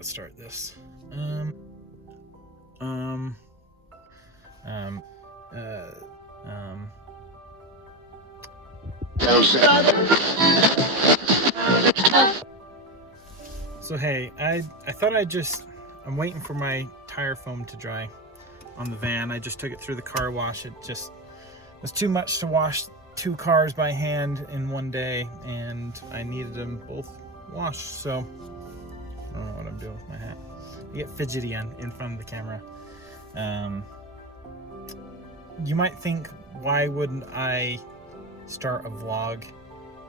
to start this. Um, So hey, I thought I'm waiting for my tire foam to dry on the van. I just took it through the car wash. It just was too much to wash 2 cars by hand in one day, and I needed them both washed. So I don't know what I'm doing with my hat. I get fidgety in front of the camera. You might think, why wouldn't I start a vlog?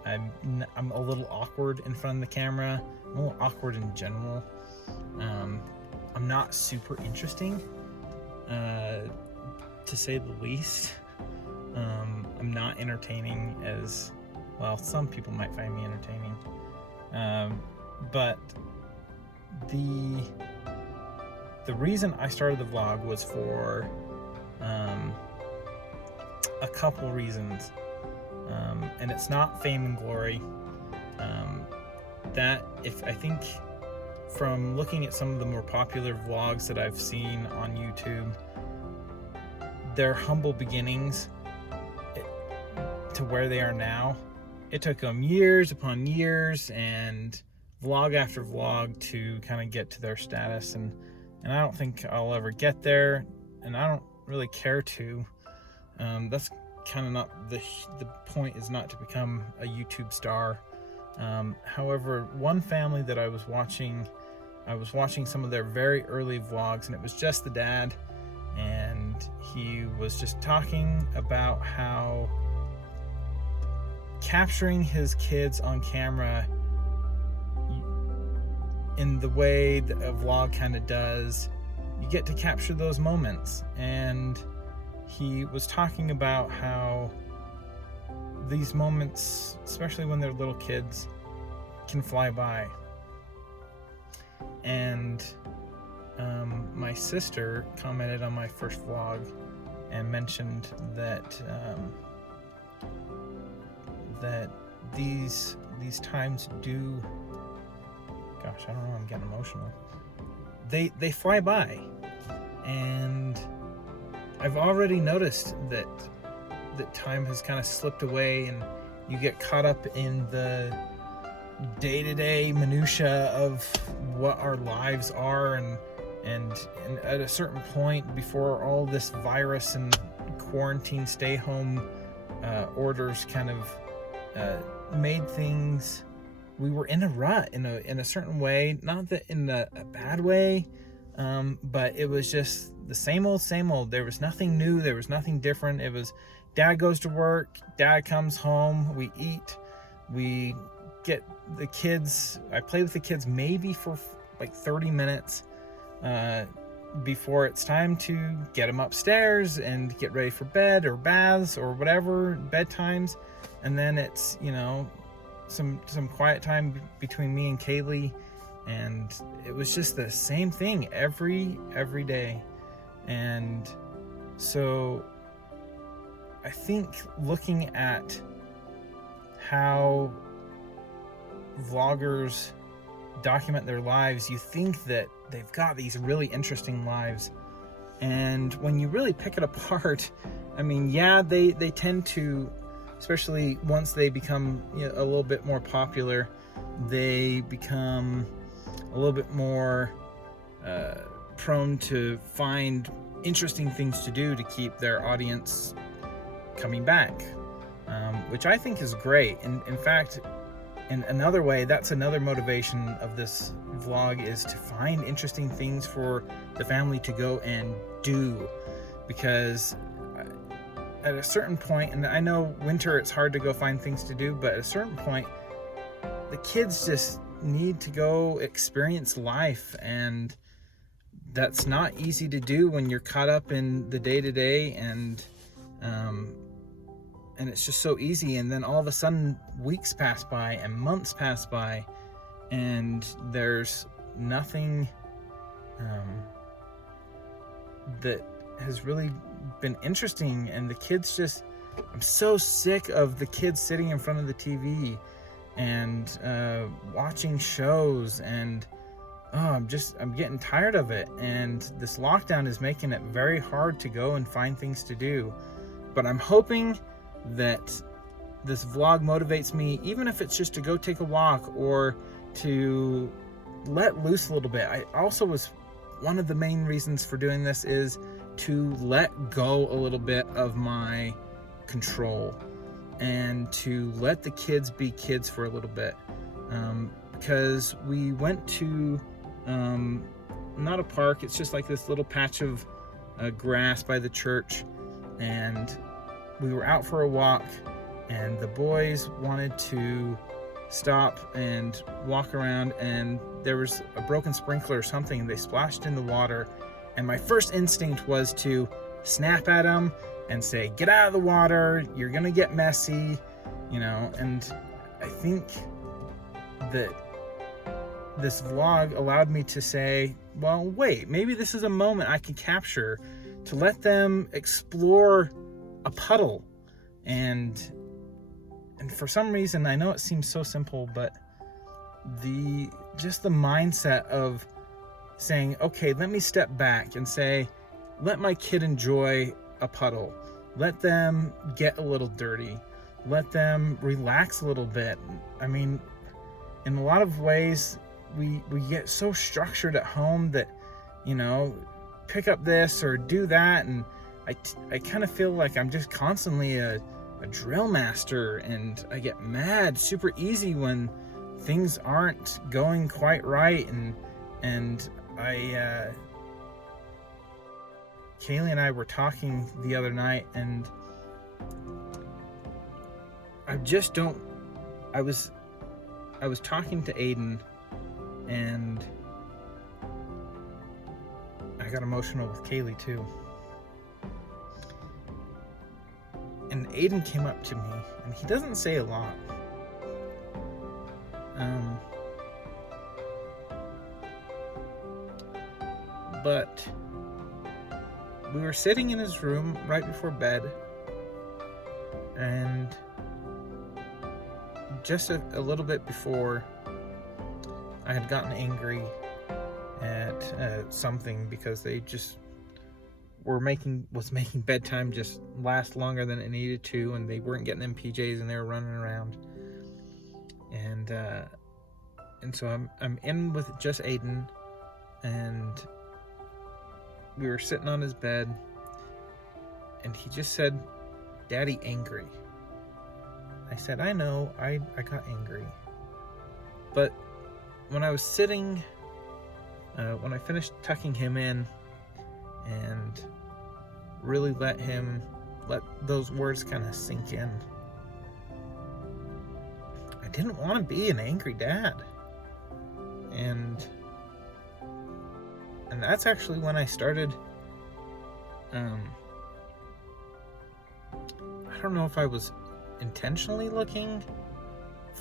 I'm a little awkward in front of the camera. I'm a little awkward in general. I'm not super interesting, to say the least. I'm not entertaining as well. Some people might find me entertaining, but the reason I started the vlog was for a couple reasons, and it's not fame and glory. I think from looking at some of the more popular vlogs that I've seen on YouTube, their humble beginnings to where they are now, it took them years upon years and vlog after vlog to kind of get to their status, and I don't think I'll ever get there, and I don't really care to. That's kind of not the point, is not to become a YouTube star. However, one family that I was watching some of their very early vlogs, and it was just the dad, and he was just talking about how capturing his kids on camera in the way that a vlog kind of does, you get to capture those moments. And he was talking about how these moments, especially when they're little kids, can fly by. And my sister commented on my first vlog and mentioned that these times do, gosh, I don't know, I'm getting emotional. They fly by, and I've already noticed that time has kind of slipped away, and you get caught up in the day-to-day minutia of what our lives are, and at a certain point, before all this virus and quarantine stay home orders kind of made things, we were in a rut in a certain way, not that in a bad way, but it was just the same old. There was nothing new, there was nothing different. It was dad goes to work, dad comes home, we eat, we get the kids, I play with the kids maybe for like 30 minutes before it's time to get them upstairs and get ready for bed or baths or whatever, bedtimes. And then it's, some quiet time between me and Kaylee, and it was just the same thing every day. And so I think looking at how vloggers document their lives, you think that they've got these really interesting lives, and when you really pick it apart, I mean, yeah, they tend to, especially once they become a little bit more popular, they become a little bit more prone to find interesting things to do to keep their audience coming back, which I think is great. And in fact, in another way, that's another motivation of this vlog, is to find interesting things for the family to go and do, because at a certain point, and I know winter it's hard to go find things to do, but at a certain point the kids just need to go experience life, and that's not easy to do when you're caught up in the day-to-day, and it's just so easy. And then all of a sudden weeks pass by and months pass by, and there's nothing that has really been interesting. And the kids just, I'm so sick of the kids sitting in front of the TV and watching shows and I'm getting tired of it, and this lockdown is making it very hard to go and find things to do. But I'm hoping that this vlog motivates me, even if it's just to go take a walk or to let loose a little bit. One of the main reasons for doing this is to let go a little bit of my control and to let the kids be kids for a little bit. Because we went to not a park, it's just like this little patch of grass by the church, and we were out for a walk, and the boys wanted to stop and walk around, and there was a broken sprinkler or something, and they splashed in the water, and my first instinct was to snap at them and say, get out of the water, you're gonna get messy, and I think that this vlog allowed me to say, well, wait, maybe this is a moment I can capture to let them explore a puddle. And for some reason, I know it seems so simple, but the mindset of saying, okay, let me step back and say, let my kid enjoy a puddle. Let them get a little dirty. Let them relax a little bit. I mean, in a lot of ways, we get so structured at home that, pick up this or do that, and I kind of feel like I'm just constantly a drill master, and I get mad super easy when things aren't going quite right, and Kaylee and I were talking the other night, and I was talking to Aiden, and I got emotional with Kaylee too. And Aiden came up to me, and he doesn't say a lot. But we were sitting in his room right before bed, and just a little bit before, I had gotten angry at something because they just was making bedtime just last longer than it needed to, and they weren't getting them PJs, and they were running around. And so I'm in with just Aiden, and we were sitting on his bed, and he just said, "Daddy, angry." I said, I know, I got angry. But when I was sitting, when I finished tucking him in and really let those words kind of sink in, I didn't want to be an angry dad. And that's actually when I started, I don't know if I was intentionally looking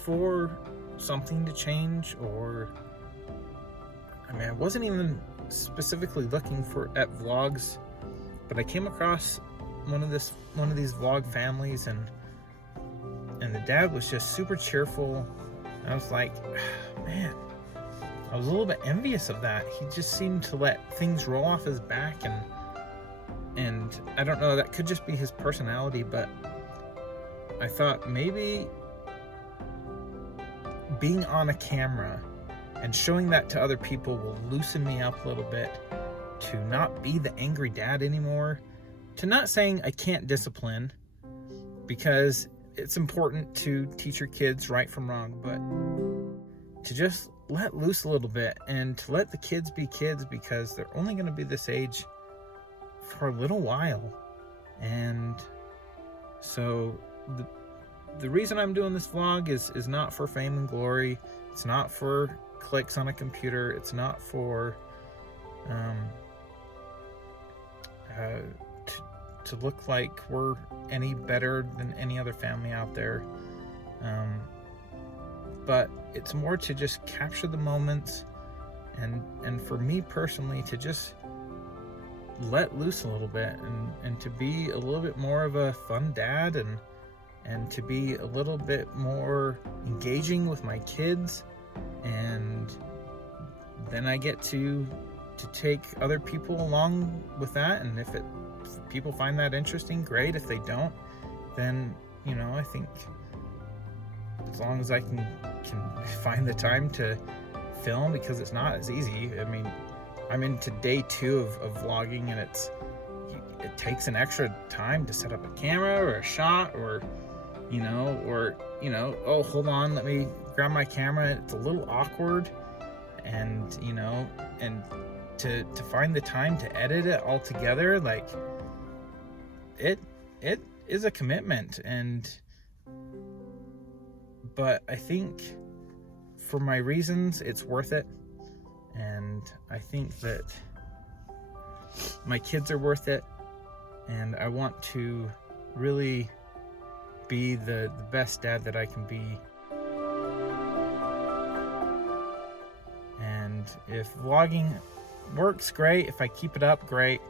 for something to change, or I wasn't even specifically looking at vlogs, but I came across one of these vlog families, and the dad was just super cheerful. I was like, man, I was a little bit envious of that. He just seemed to let things roll off his back, and I don't know, that could just be his personality, but I thought maybe being on a camera and showing that to other people will loosen me up a little bit, to not be the angry dad anymore, to not saying I can't discipline, because it's important to teach your kids right from wrong, but to just let loose a little bit and to let the kids be kids, because they're only going to be this age for a little while. And so the reason I'm doing this vlog is not for fame and glory. It's not for clicks on a computer. It's not for to look like we're any better than any other family out there. But it's more to just capture the moments, and for me personally, to just let loose a little bit, and to be a little bit more of a fun dad, and to be a little bit more engaging with my kids, and then I get to take other people along with that, and if people find that interesting, great. If they don't, then I think as long as I can find the time to film, because it's not as easy. I mean, I'm into day 2 of vlogging, and it takes an extra time to set up a camera or a shot, or oh, hold on, let me grab my camera. It's a little awkward, and and to find the time to edit it all together, like it is a commitment. But I think for my reasons, it's worth it. And I think that my kids are worth it, and I want to really be the best dad that I can be. And if vlogging works, great. If I keep it up, great.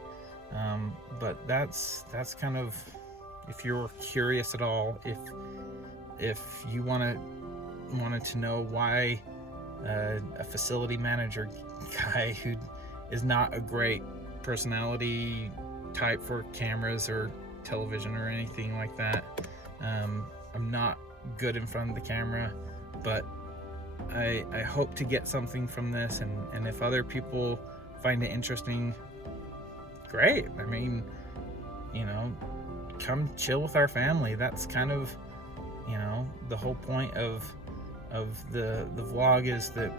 But that's kind of, if you're curious at all, if you wanted to know why a facility manager guy who is not a great personality type for cameras or television or anything like that, I'm not good in front of the camera, but I hope to get something from this, and if other people find it interesting, great. I mean, come chill with our family. That's kind of the whole point of the vlog, is that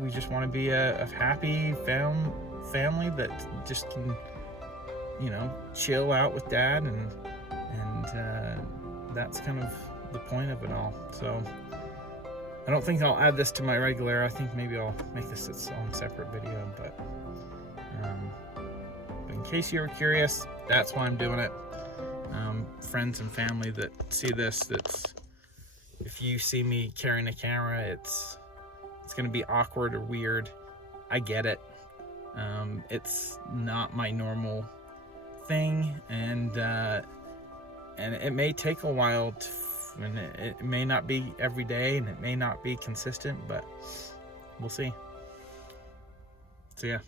we just want to be a happy family that just can chill out with dad, and that's kind of the point of it all. So I don't think I'll add this to my regular. I think maybe I'll make this its own separate video, but in case you were curious, that's why I'm doing it. Friends and family that see this, if you see me carrying a camera, it's gonna be awkward or weird. I get it. It's not my normal thing, and it may take a while and it may not be every day, and it may not be consistent, but we'll see. So yeah.